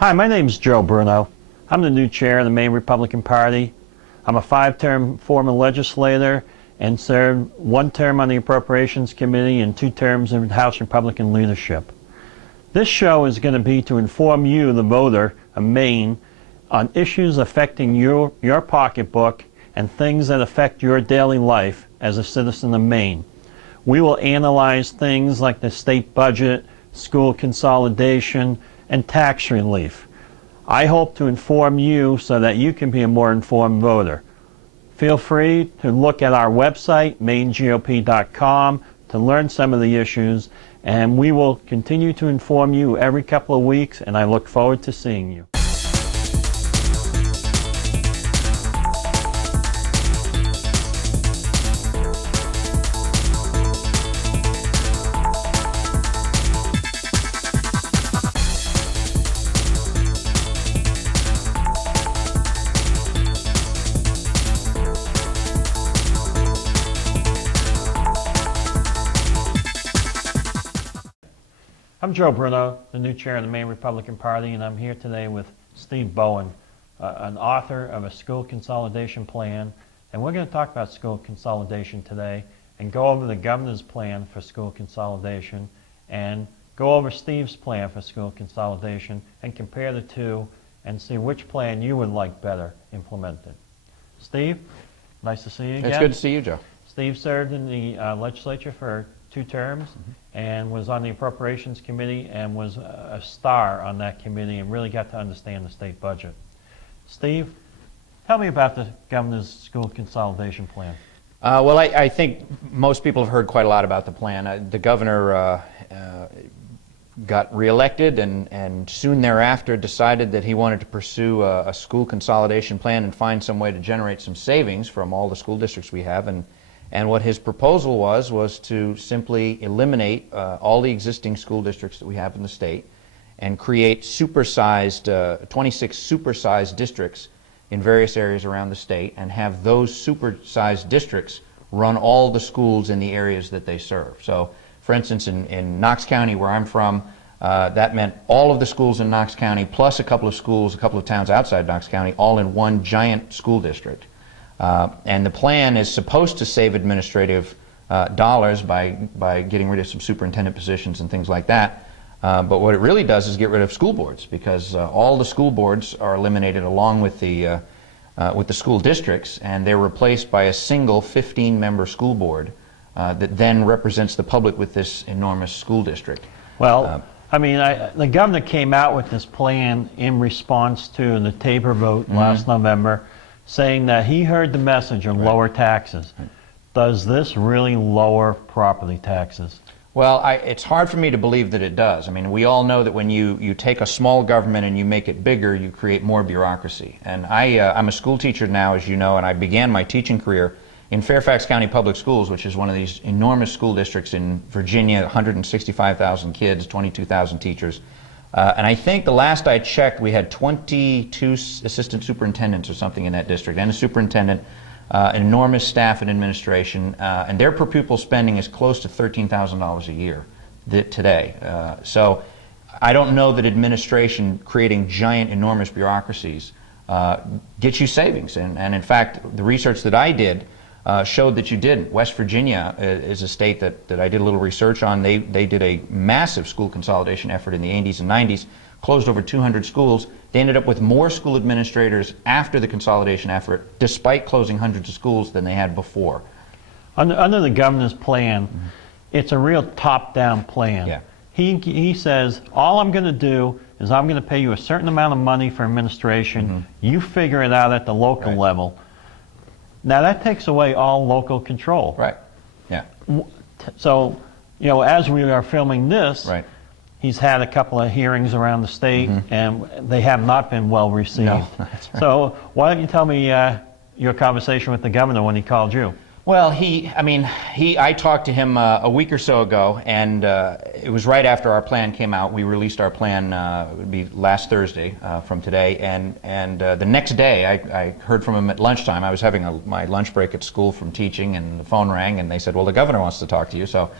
Hi, my name is Joe Bruno. I'm the new chair of the Maine Republican Party. I'm a 5-term former legislator and served 1 term on the Appropriations Committee and 2 terms in House Republican leadership. This show is going to be to inform you, the voter of Maine, on issues affecting your pocketbook and things that affect your daily life as a citizen of Maine. We will analyze things like the state budget, school consolidation, and tax relief. I hope to inform you so that you can be a more informed voter. Feel free to look at our website, mainegop.com, to learn some of the issues, and we will continue to inform you every couple of weeks, and I look forward to seeing you. I'm Joe Bruno, the new chair of the Maine Republican Party, and I'm here today with Steve Bowen, an author of a school consolidation plan. And we're going to talk about school consolidation today and go over the governor's plan for school consolidation and go over Steve's plan for school consolidation and compare the two and see which plan you would like better implemented. Steve, nice to see you again. It's good to see you, Joe. Steve served in the legislature for 2 terms and was on the Appropriations Committee and was a star on that committee and really got to understand the state budget. Steve, tell me about the governor's school consolidation plan. Well, I think most people have heard quite a lot about the plan. The governor got reelected and soon thereafter decided that he wanted to pursue a school consolidation plan and find some way to generate some savings from all the school districts we have. And what his proposal was to simply eliminate all the existing school districts that we have in the state and create supersized, 26 supersized districts in various areas around the state and have those supersized districts run all the schools in the areas that they serve. So, for instance, in Knox County, where I'm from, that meant all of the schools in Knox County plus a couple of towns outside Knox County, all in one giant school district. And the plan is supposed to save administrative dollars by getting rid of some superintendent positions and things like that. But what it really does is get rid of school boards, because all the school boards are eliminated along with the school districts, and they're replaced by a single 15-member school board that then represents the public with this enormous school district. Well, I mean, the governor came out with this plan in response to the Tabor vote last November, saying that he heard the message of lower taxes. Does this really lower property taxes? Well, it's hard for me to believe that it does. I mean, we all know that when you take a small government and you make it bigger, you create more bureaucracy. And I'm a school teacher now, as you know, and I began my teaching career in Fairfax County Public Schools, which is one of these enormous school districts in Virginia, 165,000 kids, 22,000 teachers. And I think the last I checked, we had 22 assistant superintendents or something in that district, and a superintendent, an enormous staff and administration, and their per pupil spending is close to $13,000 a year today. So I don't know that administration creating giant, enormous bureaucracies gets you savings. And in fact, the research that I did showed that you didn't. West Virginia is a state that I did a little research on. They did a massive school consolidation effort in the 80s and 90s, closed over 200 schools. They ended up with more school administrators after the consolidation effort, despite closing hundreds of schools, than they had before. Under the governor's plan, it's a real top-down plan. Yeah. He says, all I'm going to do is I'm going to pay you a certain amount of money for administration. You figure it out at the local level. Now that takes away all local control. Right. Yeah. So, you know, as we are filming this, he's had a couple of hearings around the state, and they have not been well received. No, that's right. So why don't you tell me your conversation with the governor when he called you? Well, I talked to him a week or so ago, and it was right after our plan came out. We released our plan, it would be last Thursday from today, and the next day I heard from him at lunchtime. I was having my lunch break at school from teaching, and the phone rang, and they said, well, the governor wants to talk to you. So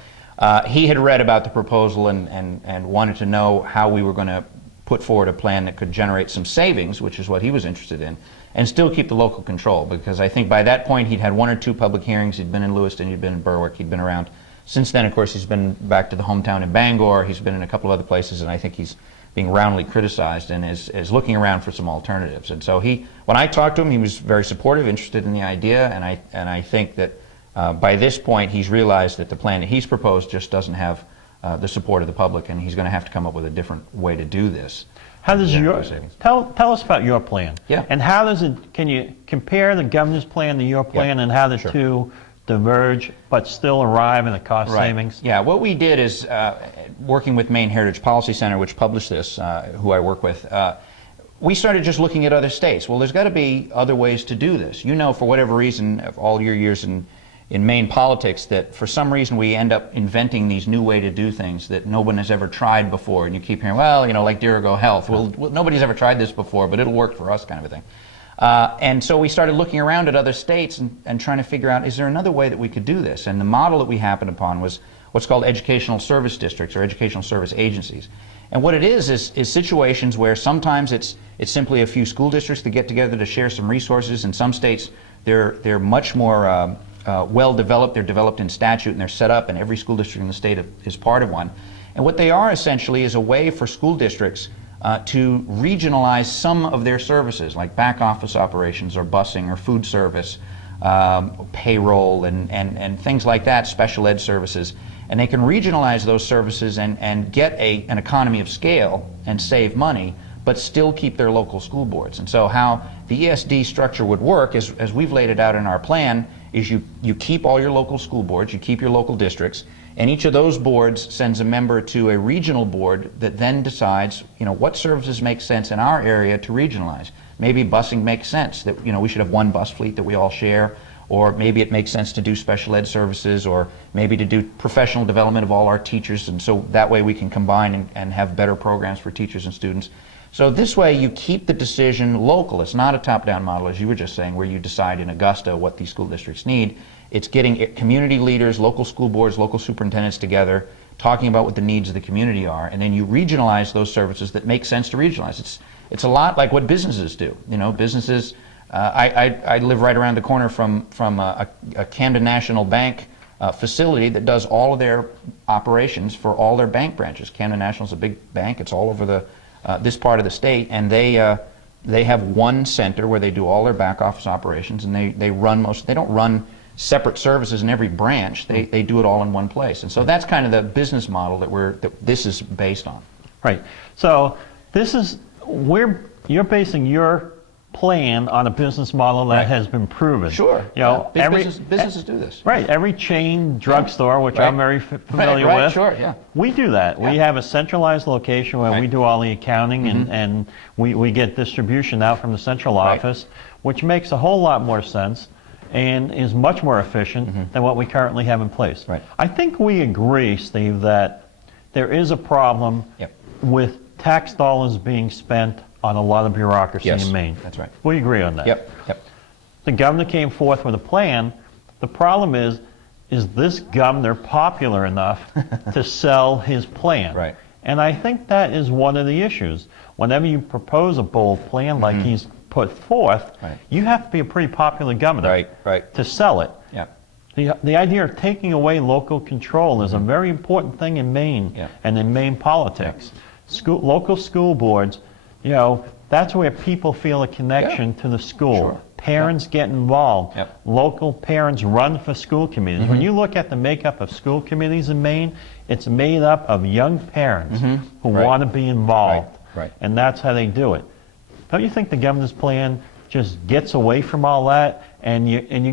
he had read about the proposal and wanted to know how we were going to put forward a plan that could generate some savings, which is what he was interested in, and still keep the local control, because I think by that point he'd had 1 or 2 public hearings. He'd been in Lewiston, he'd been in Berwick, he'd been around. Since then, of course, he's been back to the hometown in Bangor, he's been in a couple of other places, and I think he's being roundly criticized and is looking around for some alternatives. And so when I talked to him, he was very supportive, interested in the idea, and I think that by this point he's realized that the plan that he's proposed just doesn't have the support of the public, and he's going to have to come up with a different way to do this. How does tell us about your plan? Yeah. And how does it? Can you compare the governor's plan to your plan, and how the two diverge, but still arrive in the cost savings? Yeah. What we did is working with Maine Heritage Policy Center, which published this, who I work with. We started just looking at other states. Well, there's got to be other ways to do this. You know, for whatever reason, of all your years in Maine politics, that for some reason we end up inventing these new way to do things that no one has ever tried before, and you keep hearing, well, you know, like Dirigo Health, well, nobody's ever tried this before, but it'll work for us, kind of a thing. And so we started looking around at other states and trying to figure out, is there another way that we could do this? And the model that we happened upon was what's called educational service districts, or educational service agencies. And what it is situations where sometimes it's simply a few school districts that get together to share some resources. In some states, they're much more well developed. They're developed in statute, and they're set up, and every school district in the state is part of one. And what they are essentially is a way for school districts to regionalize some of their services, like back office operations or busing or food service, payroll and things like that, special ed services. And they can regionalize those services and get an economy of scale and save money, but still keep their local school boards. And so how the ESD structure would work, as we've laid it out in our plan, is you keep all your local school boards, you keep your local districts, and each of those boards sends a member to a regional board that then decides, you know, what services make sense in our area to regionalize. Maybe busing makes sense, that, you know, we should have one bus fleet that we all share, or maybe it makes sense to do special ed services, or maybe to do professional development of all our teachers, and so that way we can combine and have better programs for teachers and students. So this way you keep the decision local. It's not a top-down model, as you were just saying, where you decide in Augusta what these school districts need. It's getting community leaders, local school boards, local superintendents together, talking about what the needs of the community are, and then you regionalize those services that make sense to regionalize. It's a lot like what businesses do. You know, businesses, I live right around the corner from a Camden National Bank facility that does all of their operations for all their bank branches. Camden National is a big bank. It's all over this part of the state, and they have one center where they do all their back office operations, and they run they don't run separate services in every branch. They do it all in one place. And so that's kind of the business model that this is based on. Right. So this is you're basing your plan on a business model that has been proven. Sure. You know, businesses do this. Right. Every chain drugstore, which I'm very familiar with. Sure. Yeah. We do that. Yeah. We have a centralized location where we do all the accounting, and we get distribution out from the central office, which makes a whole lot more sense and is much more efficient than what we currently have in place. Right. I think we agree, Steve, that there is a problem with tax dollars being spent on a lot of bureaucracy in Maine. That's right. We agree on that. Yep. The governor came forth with a plan. The problem is this governor popular enough to sell his plan? Right. And I think that is one of the issues. Whenever you propose a bold plan like he's put forth, you have to be a pretty popular governor to sell it. Yeah. The idea of taking away local control is a very important thing in Maine and in Maine politics. Local school boards, you know, that's where people feel a connection to the school. Sure. Parents get involved. Local parents run for school committees. When you look at the makeup of school committees in Maine, it's made up of young parents who want to be involved. And that's how they do it. Don't you think the governor's plan just gets away from all that, and you